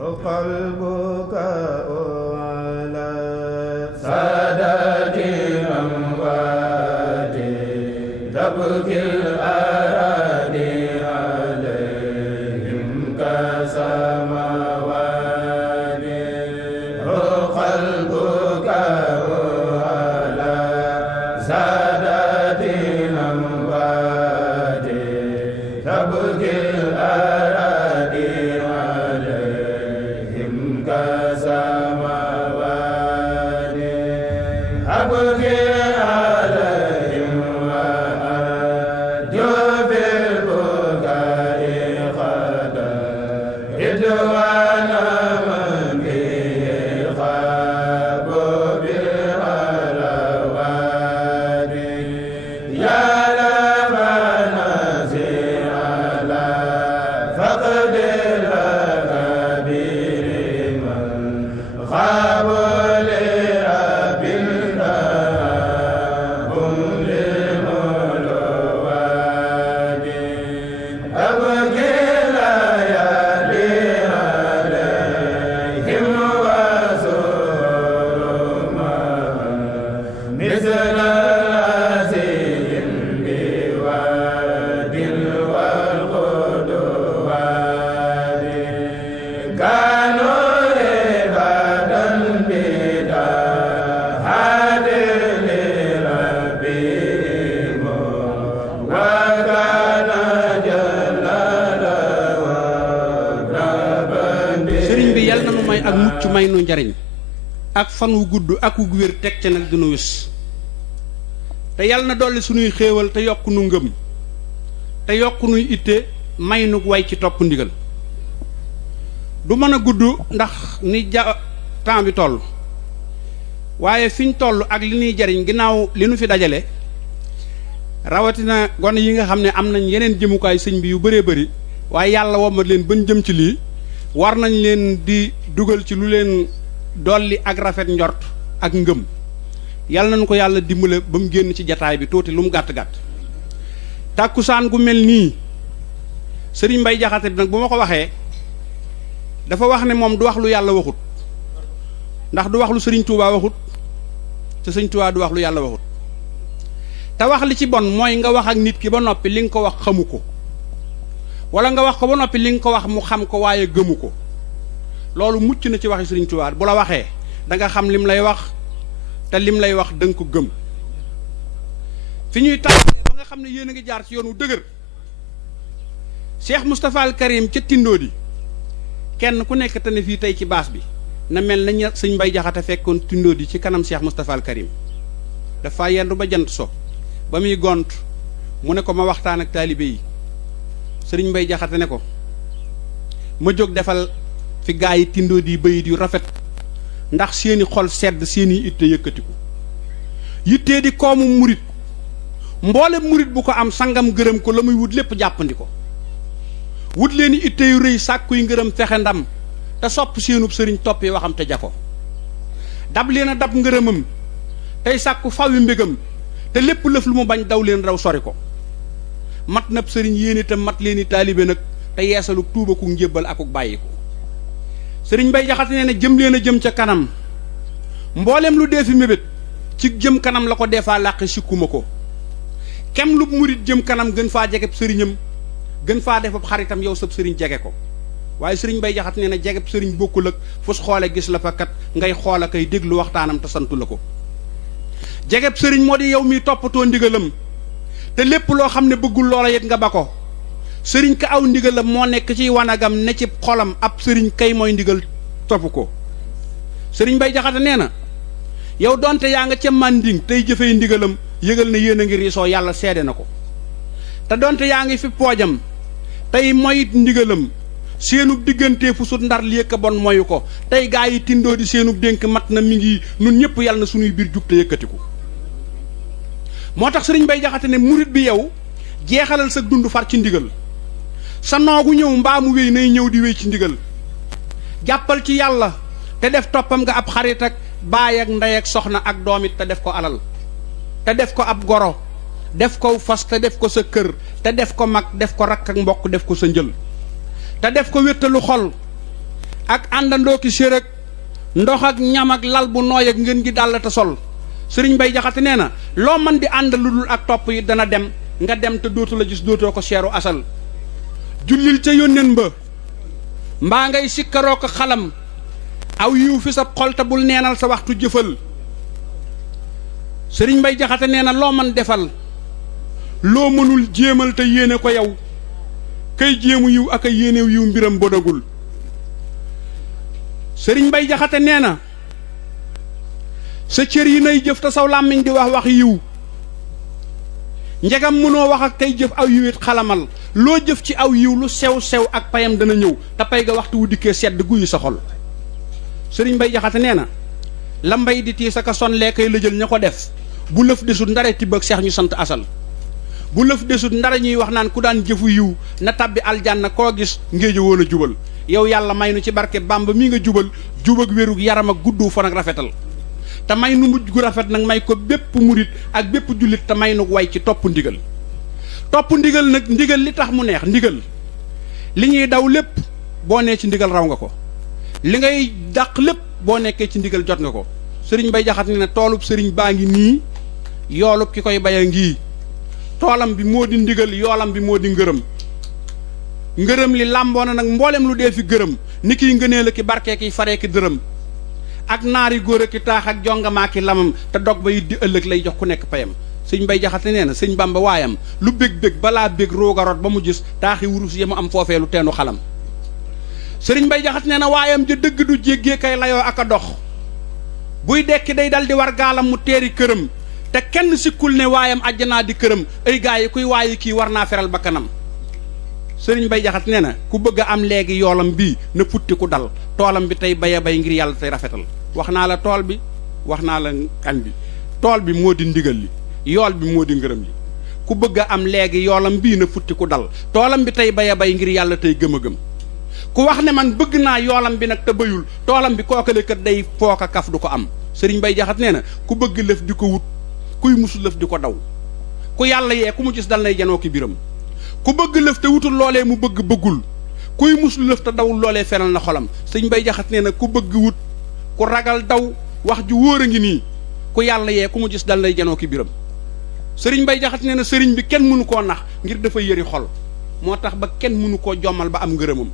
قلبك على سادات أموات تبكي الأراضي عليهم كسماوات قلبك على سادات أموات تبكي الأراضي عليهم كسماوات أبكي عليهم وأرجو بالبكاء غدا رضوان من به خاب بالغلوات يا لمن نسي على فقد الأكابر من خاب لرب هم للملوات أبكي ليالي عليهم وسرما مثل الأسير بواد والقدوات كانوا عبادا بداهات لربهم وكان جل له ربا sëriñ bi yàlla na nu may ak mucc may nu njariñ ak fan wu gudd ak wu wér teg ca nag dinu wis te yàlla na dolli sunuy xéewal te yokk nu ngëm te yokk nuy itte may nu way ci topp ndigal du mën a gudd ndax ni temps bi toll waaye fiñ toll ak li ñuy jariñ ginnaaw li nu fi dajale rawatina gone yi nga xam ne am nañ yeneen jëmukaay sëñ bi yu bëree bëri waaye yàlla womat leen bën jëm ci lii war nañ leen di dugal ci lu leen dolli ak rafet njort ak ngëm yàlla nañu ko yàlla dimbale ba mu génn ci jataay bi tuuti lu mu gàtt-gàtt tàkkusaan gu mel nii sëriñ Mbay Jaxate bi nag bu ma ko waxee dafa wax ne moom du wax lu yàlla waxut ndax du wax lu sëriñ Tuubaa waxut te sëriñ Tuubaa du wax lu yàlla waxut te wax li ci bon mooy nga wax ak nit ki ba noppi li nga ko wax xamu ko wala nga wax ko ba noppi li nga ko wax mu xam ko waaye gëmu ko loolu mucc na ci waxi sëriñ Tuubaa bu la waxee da nga xam lim lay wax te lim lay wax da nga ko gëm fi ñuy tax ba nga xam ne yéen a ngi jaar ci yoon wu dëgër Cheikh Moustapha al Karim ca Tindóodi kenn ku nekk te ne fii tey ci baas bi na mel na ña sëñ Mbay Jaxate fekkoon Tindóodi ci kanam Cheikh Moustapha al Karim dafa yendu ba jant so ba muy gont mu ne ko ma waxtaan ak taalibe yi sëriñ Mbay Jaxate ne ko ma jóg defal fi gaa yi Tindóodi yi bayit yu rafet ndax seeni xol sedd seeni itte yëkkatiku yittee di koomu murit mboole murit bu ko am sangam gërëm ko la muy wut lépp jàppandi ko wut leen itte yu rëy sàkkuy ngërëm fexe ndam te sopp seenub sëriñ toppi waxam te jako dab leen a dab ngërëmam tey sàkku fawi mbégam te lépp lëf lu mu bañ daw leen raw sori ko mat nab sëriñ yéen itam mat leen i taalibe nag te yeesalu tuuba ku njébbal akuk bàyyi ko sëriñ Mbay Jaxate nee na jëm leen a jëm ca kanam mboolem lu dee fi mébét ci jëm kanam la ko dee faa làqi sikkuma ko kem lu murit jëm kanam gën faa jegeb sëriñam gën faa defab xaritam yow sab sëriñ jege ko waaye sëriñ Mbay Jaxate nee na jegeb sëriñ bokkul ak fus xoole gis la fa kat ngay xool a kay déglu waxtaanam te santu la ko jegeb sëriñ moo di yow mi toppatoo ndigalam te lépp loo xam ne bëggul loola yit nga ba ko sëriñ ka aw ndigalam moo nekk ci wanagam ne ci xolam ab sëriñ kay mooy ndigal topp ko sëriñ Mbay Jaxate nee na yow donte yaa nga ca mànding tey jëfee ndigalam yëgal na yéen a ngi riisoo yàlla seede na ko te donte yaa ngi fi poojam tey moyit ndigalam seenub diggante fu sut ndar li yëkka bon moyu ko tey gaa yi Tindóodi seenub dénk mat na mi ngi nun ñëpp yàlla na suñuy biir jug te yëkkatiku moo tax sëriñ Mbay Jaxate ne murit bi yow jeexalal sa dund far ci ndigal sa noogu ñëw mbaa mu wéy nay ñëw di wéy ci ndigal jàppal ci yàlla te def toppam nga ab xarit ak baay ak ndey ak soxna ak doomit te def ko alal te def ko ab goro def ko fas te def ko sa kër te def ko mag def ko rakk ak mbokk def ko sa njël te def ko wéttalu xol ak àndandoo ki sér ak ndox ak ñam ak lal bu nooy ak ngeen gi dàll te sol sëriñ Bay Jaxate nee na loo man di ànd lu dul ak topp yi dana dem nga dem te dootu la gis dootoo ko seeru asal jullil ca yónneen ba mbaa ngay sikkaroo ko xalam aw yiw fi sa xol te bul neenal sa waxtu jëfal sëriñ Bay Jaxate nee na loo man defal loo mënul jéemal te yéene ko yow kay jéemu yiw ak a yéenew yiw mbiram bodagul sëriñ Bay Jaxate nee na sa cër yi nay jëf te saw làmmiñ di wax yiw njegam mënoo wax ak tey jëf aw yiw it xalamal loo jëf ci aw yiw lu sew sew ak payam dana ñëw te pay ga waxtu wu dikkee sedd guyu sa xol sëriñ Bay Jaxate nee na la mbay di tii sa ka son lee kay lëjël ña ko def bu lëf desut ndare tibb ak seex ñu sant asal bu lëf desut ndara ñuy wax naan ku daan jëfu yiw na tabbi aljanna koo gis ngéejo woon a jubal yow yàlla may nu ci barke Bàmba mi nga jubal jubag wérug yaram ak guddu fan ak rafetal te may nu mujj gu rafet nag may ko bépp murit ak bépp jullit te may nu way ci topp ndigal nag ndigal li tax mu neex ndigal li ñuy daw lépp boo nee ci ndigal raw nga ko li ngay dàq lépp boo nekkee ci ndigal jot nga ko sëriñ Bay Jaxate ne toolub sëriñ baa ngi nii yoolub ki koy bay a ngii toolam bi moo di ndigal yoolam bi moo di ngërëm li làmboona nag mboolem lu dee fi gërëm ni kiy ngënee la ki barkee kiy faree ki dërëm ak naari góor a ki taax ak jongamaa ki lamam te dog ba it di ëllëg lay jox ku nekk payam sëñ Bay Jaxate nee na sëñ Bàmba waayam lu bég balaa bég roogarot ba mu gis taaxi wurus yi mu am foofee lu teenu xalam sëriñ Bay Jaxate nee na waayam ja dëgg du jéggee kay layoo ak a dox buy dekki day dal di war gaalam mu teeri këram te kenn sikkul ne waayam àjjanaa di këram ay gaa yi kuy waayi kii war naa feral ba kanam sëriñ Bay Jaxate nee na ku bëgg a am léegi yoolam bii na futti ku dal toolam bi tey bay ngir yàlla tey rafetal wax naa la tool bi wax naa la añ bi tool bi moo di ndigal li yool bi moo di ngërëm li ku bëgg a am léegi yoolam bii na futti ku dal toolam bi tey bay ngir yàlla tey gëm a gëm ku wax ne man bëgg naa yoolam bi nag te bayul toolam bi kookale kat day fooka kaf du ko am sëriñ Bay Jaxate nee na ku bëgg lëf di ko wut kuy musu lëf di ko daw ku yàlla yee ku mu gis dal nay janoo ki biram ku bëgg lëf te wutul loolee mu bëggul kuy musu lëf te dawul loolee fenal na xolam sëriñ Bay Jaxate nee na ku bëgg wut ku ragal daw wax ju wóor a ngi nii ku yàlla yee ku mu gis dal nay janoo ki biram sëriñ Bay Jaxate nee na sëriñ bi kenn mënu koo nax ngir dafa yëri xol moo tax ba kenn mënu koo jommal ba am ngërëmam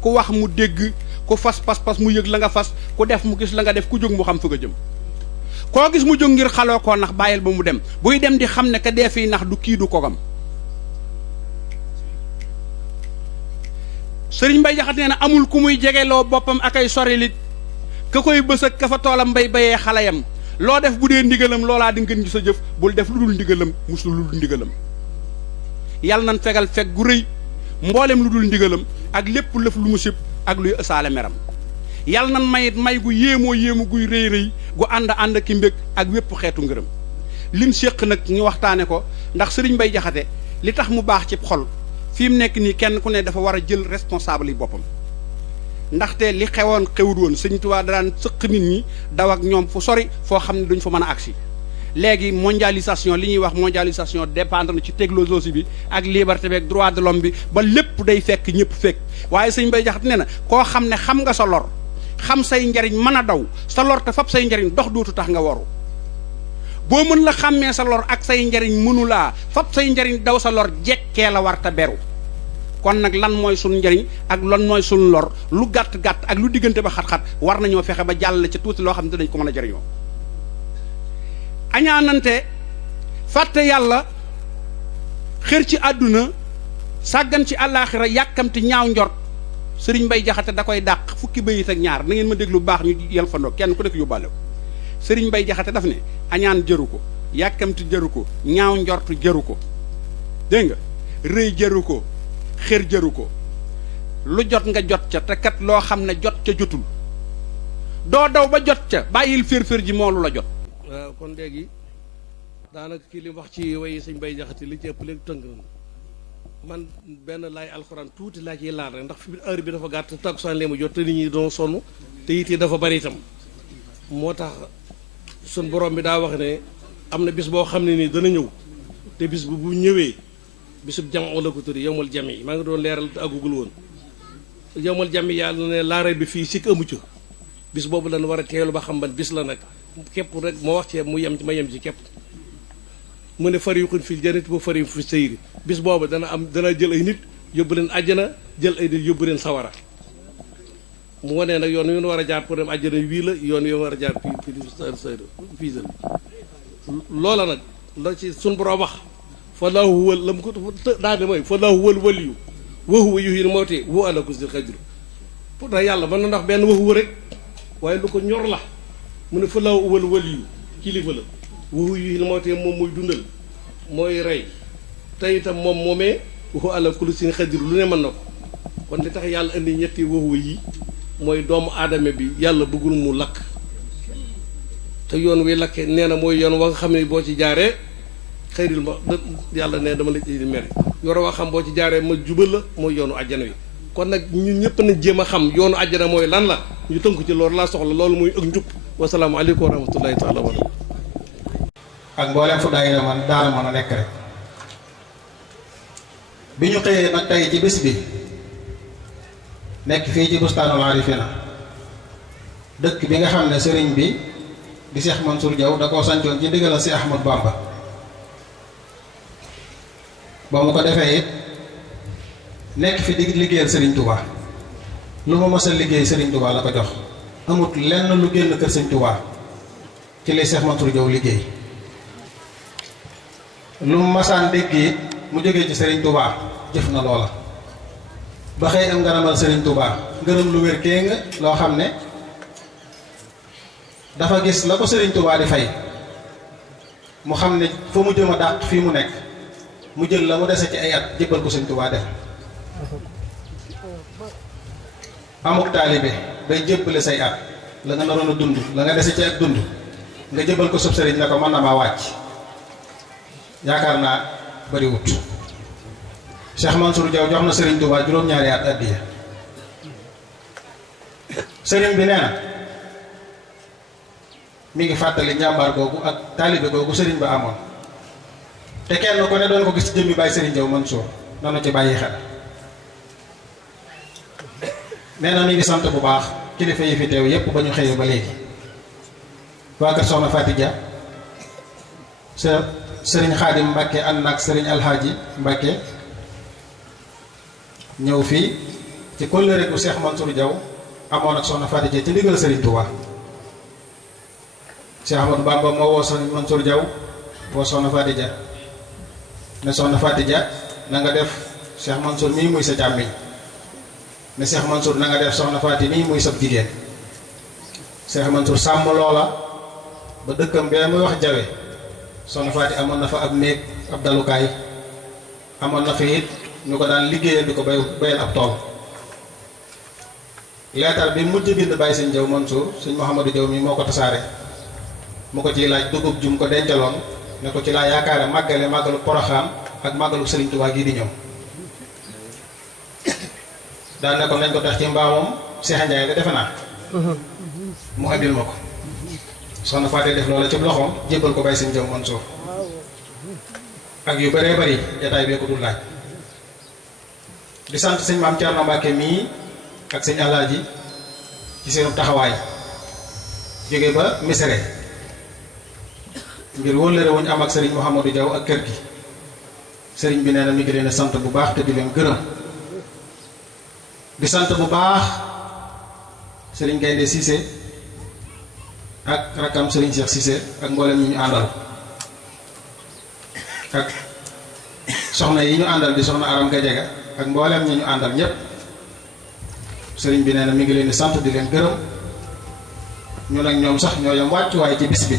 ku wax mu dégg ku fas pas mu yëg la nga fas ku def mu gis la nga def ku jóg mu xam fa nga jëm koo gis mu jóg ngir xaloo koo nax bàyyil ba mu dem buy dem di xam ne ka dee fii nax du kii du kogam sëriñ Bay Jaxate nee na amul ku muy jegeloo boppam ak ay sorilit ka koy bës ak ka fa toolam mbay bayee xalayam loo def bu dee ndigalam loolaa di ngeen gi sa jëf bul def lu dul ndigalam musul lu dul ndigalam yàlla nan fegal fekk gu rëy mboolem lu dul ndigalam ak lépp lëf lu mu sib ak luy ësaale meram yàlla nan mayit may gu yéemu guy rëy gu ànd ki mbég ak wépp xeetu ngërëm lim séq nag ñu waxtaane ko ndax sëriñ Bay Jaxate li tax mu baax ci xol fi mu nekk nii kenn ku ne dafa war a jël responsable yi boppam ndaxte li xewoon xewut woon sëñ Tuubaa daan sëq nit ñi daw ak ñoom fu sori foo xam ne duñ fa mën a agsi léegi mondialisation li ñuy wax mondialisation dépendre na ci technologie bi ak liberté bi ak droit de l'homme bi ba lépp day fekk ñëpp fekk waaye sëñ Bay Jaxate nee na koo xam ne xam nga sa lor xam say njariñ mën a daw sa lor te fab say njariñ dox dootu tax nga waru boo mën la xàmmee sa lor ak say njariñ mënulaa fab say njariñ daw sa lor jekkee la war ta beru kon nag lan mooy sunu njariñ ak lan mooy sunu lor lu gàtt-gàtt ak lu diggante ba xat-xat war nañoo fexe ba jàll ci tuuti loo xam ne dañ ko mën a jariñoo añaanante fàtte yàlla xër ci àdduna sàggan ci àllaaxira yàkkamti ñaaw njort sëriñ Bay Jaxate da koy dàq fukki bayit ak ñaar na ngeen ma déglu baax ñu yel fandoo kenn ku nekk yóbbaale ko sëriñ Bay Jaxate daf ne añaan jëru ko yàkkamti jëru ko ñaaw njort jëru ko dégg nga rëy jëru ko xër jëru ko lu jot nga jot ca te kat loo xam ne jot ca jotul doo daw ba jot ca bàyyil fér-fér ji moolu la jot waaw kon léegi daanaka kii li mu wax ci way sëñ Bay Jaxate li ci ëpp léegi tënk na man benn laay alxuraan tuuti laa ciy laal rek ndax fi heure bi dafa gàtt takkusaan lee ma jot te nit ñi doon sonn te it dafa bari itam moo tax sun borom bi daa wax ne am na bis boo xam ne nii dana ñëw te bis bu ñëwee bisub jam la ko tuddi yowmal jami maa ngi doon leeral te àggugul woon yomal jàmmi yàlla ne laaray bi fii sikk amu ci bis boobu lañ war a teelu ba xam ban bis la nag képp rek moo wax ci mu yem ci ma yem ci képp mu ne fariqun fil jannati wa fariqun fis sayri bis boobu dana jël ay nit yóbbu leen àjjana jël ay nit yóbbu leen sawara mu wanee nag yoon yu war a jaar pour dem àjjana wii la yoon yu war a jaar fii loola nag la ci sun borom wax fa laahu huwal la mu ko daane mooy fa laahu huwal waliyu wa huwa yuhyil mawta wa huwa ala kulli shay'in qadir pourtant yàlla mën na ndax benn wa huwa rek waaye lu ko ñor la mu ne fa laahu huwal waliyu kilifa la wa huwa yuhyil mawta moom mooy dundal mooy rey te itam moom moomee wa huwa ala kulli shay'in qadir lu ne mën na ko kon li tax yàlla indi ñetti wa huwa yi mooy doomu aadama bi yàlla bëggul mu lakk te yoon wi lakke nee na mooy yoon wa nga xam ne boo ci jaaree xëyril ma yàlla ne dama la ci mere yoon wa xam boo ci jaaree ma jubal la mooy yoonu àjjana wi kon nag ñun ñëpp nañ jéem a xam yoonu àjjana mooy lan la ñu tënku ci loolu laa soxla loolu muy ak njub wasalaamu aleykum wa rahmatullahi taala wa barakatuh ak mboolem fu daayira man daana mën a nekk rek bi ñu xëyee nag tey ci bés bi nekk fii ci bustaanul arifina dëkk bi nga xam ne sëriñ bi di Cheikh Mansour Diaw da koo sancoon ci ndigalal si Ahmad Bamba ba mu ko defee it nekk fi di liggéeyal sëriñ Touba lu ma mës a liggéey sëriñ Touba la ko jox amut lenn lu génn kër sëriñ Touba ci li Cheikh Mansour Diaw liggéey lu mu masaan dégg it mu jógee ci sëriñ Touba jëf na loola ba xëy am ngërëmal sëriñ Touba ngërëm lu wér kee nga loo xam ne dafa gis la ko sëriñ Touba di fay mu xam ne fa mu jëm a dàq fii mu nekk mu jël la mu dese ci ay at jébbal ko sëriñ Touba def amuk taalibe day jébbale say at la nga naroon a dund la nga dese ci ak dund nga jébbal ko sub sëriñ ne ko mën na maa wàcc yaakaar naa bariwut Cheikh Mansour Diaw jox na sëriñ Touba juróom-ñaari at addiya sëriñ bi nee na mi ngi fàttali njàmbaar googu ak taalibe googu sëriñ ba amoon te kenn ko ne doon ko gis jëmmi bàyyi sëriñ Diaw Mansour nanu ci bàyyi xel nee na mi ngi sant bu baax kilifa yi fi teew yépp ba ñu xëyee ba léegi waa kër soxna Fatidia sëriñ Xaadim Mbàkke ànd nag sëriñ Alxaaji Mbàkke ñëw fii ci kóllëre gu Cheikh Mansour Diaw amoon ak soxna Fatidia ci ndigal sëriñ Touba Cheikh Ahmadou Bamba moo woo sëriñ Mansour Diaw woo soxna Fatidia ne soxna Fatidia na nga def Cheikh Mansour mii muy sa càmmiñ ne Cheikh Mansour na nga def soxna Fati mii muy sab jigéen Cheikh Mansour sàmm loola ba dëkkam bee muy wax jawe soxna Fati amoon na fa ab néeg ab dalukaay amoon na fa it ñu ko daan liggéeyal di ko bayal ab tool leetar bi mujj bind bàyyi sëñ Diaw Mansour sëñ Mouhamadou Diaw mi moo ko tasaare mu ko ciy laaj dugub jum ko dencaloon ne ko ci laa yaakaare màggale màggalu Poroxaan ak màggalu Sëriñ Tuubaa gii di ñëw daan ne ko nañ ko tax ci mbaamam Cheikh Ndiaye la defe naa mu andil ma ko soxna Fatou def loola ci loxoom jébbal ko bàyyi sëñ Diaw Mansour ak yu bëree bëri jataay bee ko dul laaj di sant sëñ maam Thierno Mbacke mii ak sëñ Alaaji ci seenu taxawaay jóge ba Misere ngir wóllëre wuñ am ak sëriñ Mouhamadou Diaw ak kër gi sëriñ bi nee na mi ngi leen sant bu baax te di leen gërëm di sant bu baax sëriñ Gaynde Cissé ak rakkam sëriñ Cheikh Cissé ak mboolem ñi ñu àndal ak soxna yi ñu àndal di soxna Aram Gadiaga ak mboolem ñi ñu àndal ñépp sëriñ bi nee na mi ngi leen di sant di leen gërëm ñun ak ñoom sax ñoo yam wàccuwaay ci bis bi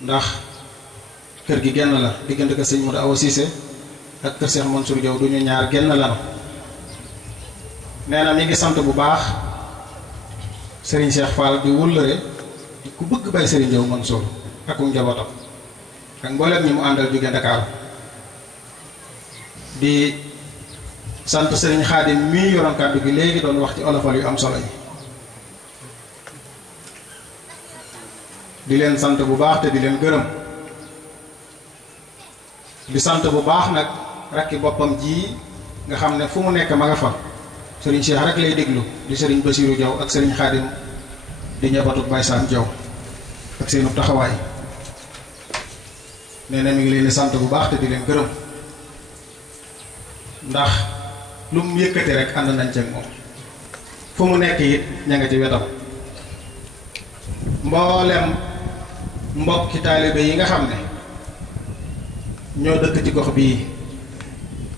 ndax kër gi genn la diggante ko sëñ Modou Awa Cissé ak kër Cheikh Mansour Diaw du ñu ñaar genn lanu nee na mi ngi sant bu baax sëriñ Cheikh Fall di wëllëre di ku bëgg bay sëriñ Diaw Mansour ak njabootam ak mboolem ñi mu àndal jóge Dakar di sant sëriñ Xaadim mii yoroon kàddu gi léegi doon wax ci olofal yu am solo yi di leen sant bu baax te di leen gërëm di sant bu baax nag rakki boppam ji nga xam ne fu mu nekk ma nga fa sëriñ Cheikh rek lay déglu di sëriñ Basiiru Jaw ak sëriñ Xaadim di njabootu Baay Saam Jaw ak seenu taxawaay nee na mi ngi leen di sant bu baax te di leen gërëm ndax lu mu yëkkati rek ànd nañ ci ak moom fu mu nekk it ña nga ci wetam mboolem mbokki taalibe yi nga xam ne ñoo dëkk ci gox bii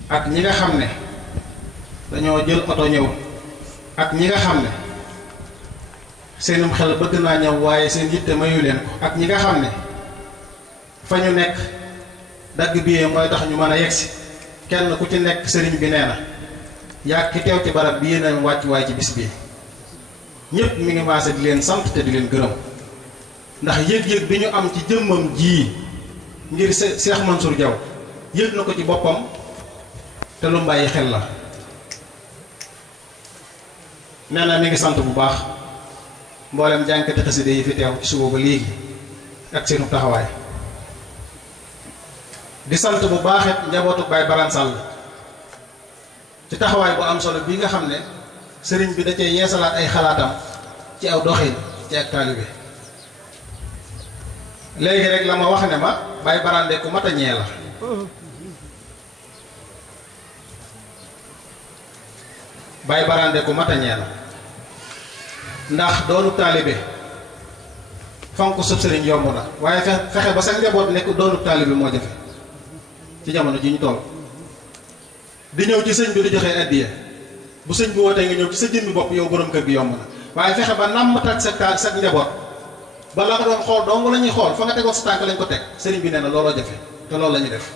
ak ñi nga xam ne dañoo jël oto ñëw ak ñi nga xam ne seenum xel bëgg naa ñëw waaye seen yitte mayu leen ko ak ñi nga xam ne fa ñu nekk dagg billet mooy tax ñu mën a yegsi kenn ku ci nekk sëriñ bi nee na yaa ki teew ci barab bi yéen a wàcc waay ci bis bii ñépp mi ngi maase di leen sant te di leen gërëm ndax yëg-yëg bi ñu am ci jëmmam jii ngir Cheikh Mansour Diaw yëg na ko ci boppam te lu mbàyyi xel la nee na mi ngi sant bu baax mboolem jànkati xaside yi fi teew ci suba ba léegi ak seenu taxawaay di sant bu baax it njabootu Baay Baran Sall ci taxawaay bu am solo bii nga xam ne sëriñ bi da cee yeesalaat ay xalaatam ci aw doxin ci ak taalibe léegi rek la ma wax ne ma Baay Baran de ku mat a ñee la Baay Baran de ku mat a ñee la ndax doonu taalibe fonk sëb sëriñ yomb na waaye fexe ba sa njaboot nekk doonu taalibe moo jafe ci jamono ji ñu toll di ñëw ci sëñ bi di joxe addiya bu sëñ bi wootee nga ñëw ci sa jëmmi bopp yow borom kër gi yomb na waaye fexe ba nàmmatal sa njaboot ba la nga doon xool dong la ñuy xool fa nga tegoon sa tànk lañ ko teg sëriñ bi nee na looloo jafe te loolu la ñuy def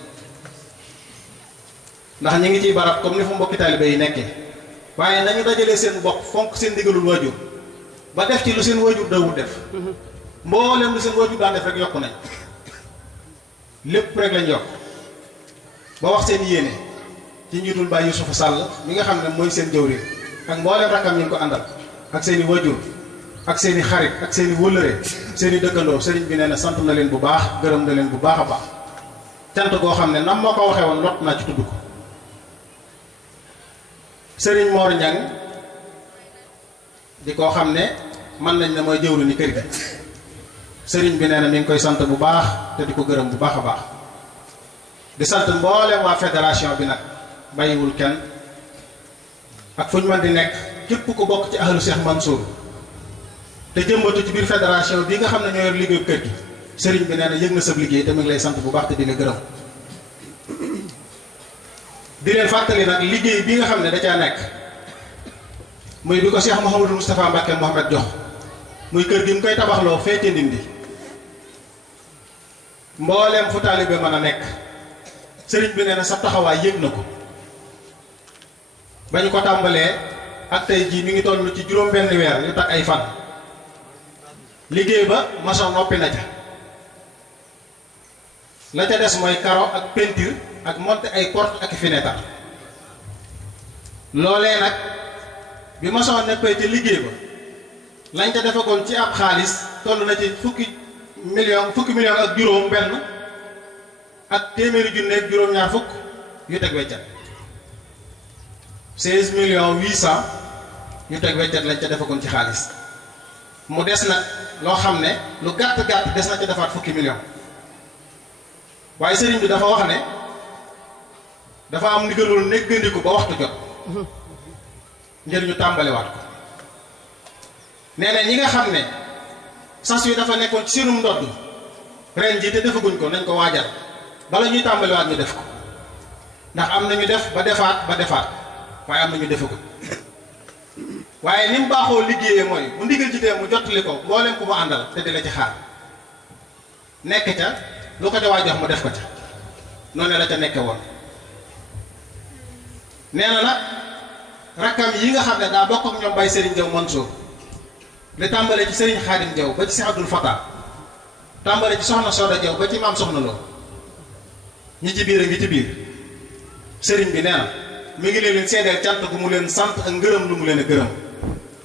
ndax ñu ngi ciy barab comme ni fu mbokki taalibe yi nekkee waaye nañu dajalee seen bopp fonk seen ndigalul waajur ba def ci lu seen waajur dawul def mboolem lu seen waajur daan def rek yokku nañ lépp rek lañ yokk ba wax seen yéene ci njiitul Baay Yuusufa Sàll mi nga xam ne mooy seen jëwriñ ak mboolem rakkam ñu ngi ko àndal ak seen i waajur ak seen i xarit ak seen i wëllëre seen i dëkkandoo sëriñ bi nee na sant na leen bu baax gërëm na leen bu baax a baax cant goo xam ne nam moo ko waxee woon lot naa ci tudd ko sëriñ Mor Ñang di koo xam ne mën nañ ne mooy jëwriñu kër gi sëriñ bi nee na mi ngi koy sant bu baax te di ko gërëm bu baax a baax di sant mboolem waa fédération bi nag bàyyiwul kenn ak fu ñu mën di nekk képp ku bokk ci ahlu Cheikh Mansour te jëmbatu ci biir fédération bi nga xam ne ñoo yor liggéeyu kër gi sëriñ bi nee na yëg na sab liggéey te mi ngi lay sant bu baax te di la gërëm di leen fàttali nag liggéey bi nga xam ne da caa nekk muy bi ko Cheikh Mouhamadou Moustapha Mbacké Mohamed jox muy kër gi mu koy tabaxloo feete Ndindi mbooleem fu taalibe mën a nekk sëriñ bi nee na sa taxawaay yëg na ko ba ñu ko tàmbalee ak tey jii mi ngi toll ci juróom-benn weer yu takk ay fan liggéey ba maçon noppi na ca la ca des mooy carreau ak peinture ak monter ay porte ak fenêtre loolee nag bi maçon nekkee ci liggéey ba lañ ca defagoon ci ab xaalis toll na ci fukki million ak juróom benn ak téeméeri junne ak juróom-ñaar fukk yu teg weccat 16,800,000 yu teg weccat lañ ca defagoon ci xaalis mu des nag loo xam ne lu gàtt-gàtt des na ca defaat fukki million waaye sëriñ bi dafa wax ne dafa am ndigalul néggandiku ba waxtu jot ngir ñu tàmbaliwaat ko nee na ñi nga xam ne sas yu dafa nekkoon ci seenum ndodd ren jii te defaguñ ko nañ ko waajal bala ñuy tàmbaliwaat ñu def ko ndax am na ñu def ba defaat waaye am na ñu defaguñ waaye ni mu baaxoo liggéeyee mooy bu ndigal ci tee mu jottali ko mboolem ku mu àndal te di la ci xaar nekk ca lu ko ca waa jox mu def ko ca noonu la ca nekke woon nee na nag rakkam yi nga xam ne daa bokk ak ñoom Baye Serigne Diaw Mansour li tàmbale ci Serigne Khadim Diaw ba ci Cheikh Abdoul Fatah tàmbale ci soxna Soda Diaw ba ci maam soxna Lo ñi ci biir a ngi ci biir Serigne bi nee na mi ngi leen seedeel cant gu mu leen sant ak ngërëm lu mu leen a gërëm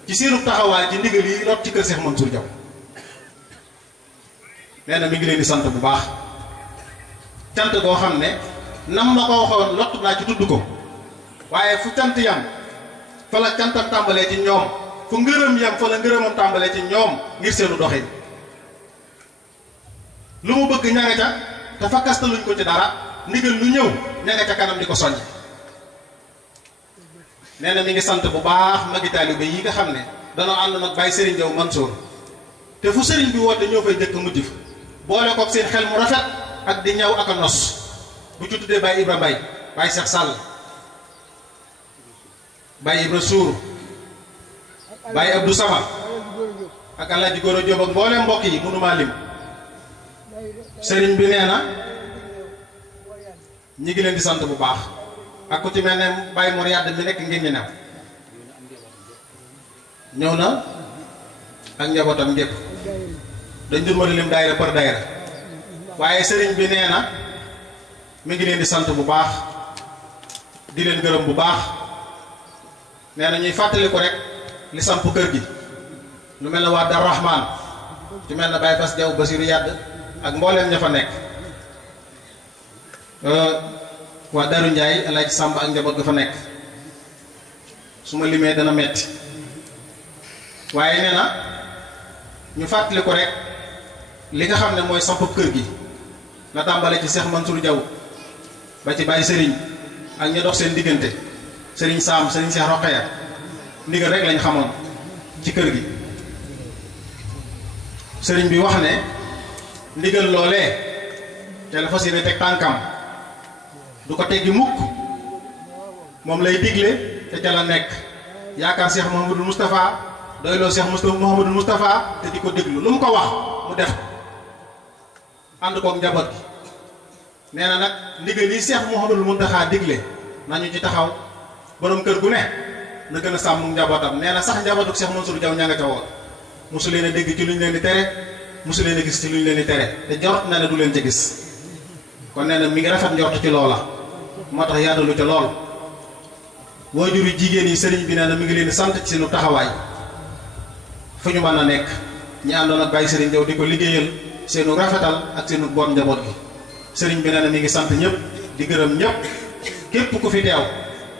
ci seenu taxawaay ci ndigal yi lot ci kër Cheikh Mansour Diaw nee na mi ngi leen di sant bu baax cant goo xam ne nam ma ko waxoon lott naa ci tudd ko waaye fu cant yam fa la cantam tàmbalee ci ñoom fu ngërëm yam fa la ngërëmam tàmbalee ci ñoom ngir seenu doxin lu mu bëgg ña nga ca te fakkastaluñ ko ci dara ndigal lu ñëw ña nga ca kanam di ko soññ. nee na mi ngi sant bu baax magi taalibe yi nga xam ne danoo ànd nag Baye Serigne Diaw Mansour te fu Serigne bi woote ñoo fay jëkk mujj fa boole koog seen xel mu rafet ak di ñaw ak a nos bu ci tuddee Baye Ibra Mbaye Baye Cheikh Sall Baye Ibra Sour Baye Abdou Sama ak Alaaji Goro Jóob ak mbooleem mbokk yi mënumaa lim Serigne bi nee na ñi ngi leen di sant bu baax ak ku ci mel ne Baye Mor Yàdd mi nekk ngeen ñu new ñëw na ak njabootam ngépp dañ dul mën a lim daayira par daayira waaye sëriñ bi nee na mi ngi leen di sant bu baax di leen gërëm bu baax nee na ñuy fàttali ko rek li samp kër gi lu mel ne waa Dar Rahman ci mel ne Baye Bass Diaw Basiru Yàdd ak mbooleem ña fa nekk waa Daru Njaay Alaaji Sàmb ak njaboot ga fa nekk su ma limee dana metti waaye nee na ñu fàttali ko rek li nga xam ne mooy samp kër gi la tàmbale ci Cheikh Mansour Diaw ba ci Baye Serigne ak ñi dox seen diggante Serigne Sam Serigne Cheikh Roqaya ndigal rek lañ xamoon ci kër gi Serigne bi wax ne ndigal loolee te la fas yéene teg tànkam du ko teggi mukk moom lay digle te ca la nekk yaakaar Cheikh Mouhamadou Moustapha doyloo Cheikh Mouhamadou Moustapha te di ko déglu lu mu ko wax mu def ànd koog njaboot gi nee na nag ndigal yi Cheikh Mouhamadou Mountakha digle nañu ci taxaw borom kër gu ne na gën a sàmm njabootam nee na sax njabootu Cheikh Mansour Diaw ña nga ca woon mosu leen a dégg ci luñ leen di tere mosu leen a gis ci luñ leen di tere te jort na ne du leen ci gis kon nee na mi ngi rafet njort ci loola moo tax yaadalu ca lool waajuru jigéen yi sëriñ bi nee na mi ngi leen di sant ci seenu taxawaay fu ñu mën a nekk ñi àndoon ak Baye Serigne Diaw di ko liggéeyal seenu rafetal ak seenu boot njaboot gi sëriñ bi nee na mi ngi sant ñëpp di gërëm ñëpp képp ku fi teew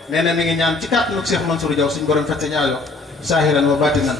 nee na mi ngi ñaan ci kàttanu Cheikh Mansour Diaw suñ borom fette ñaayo saahiran wa baatinan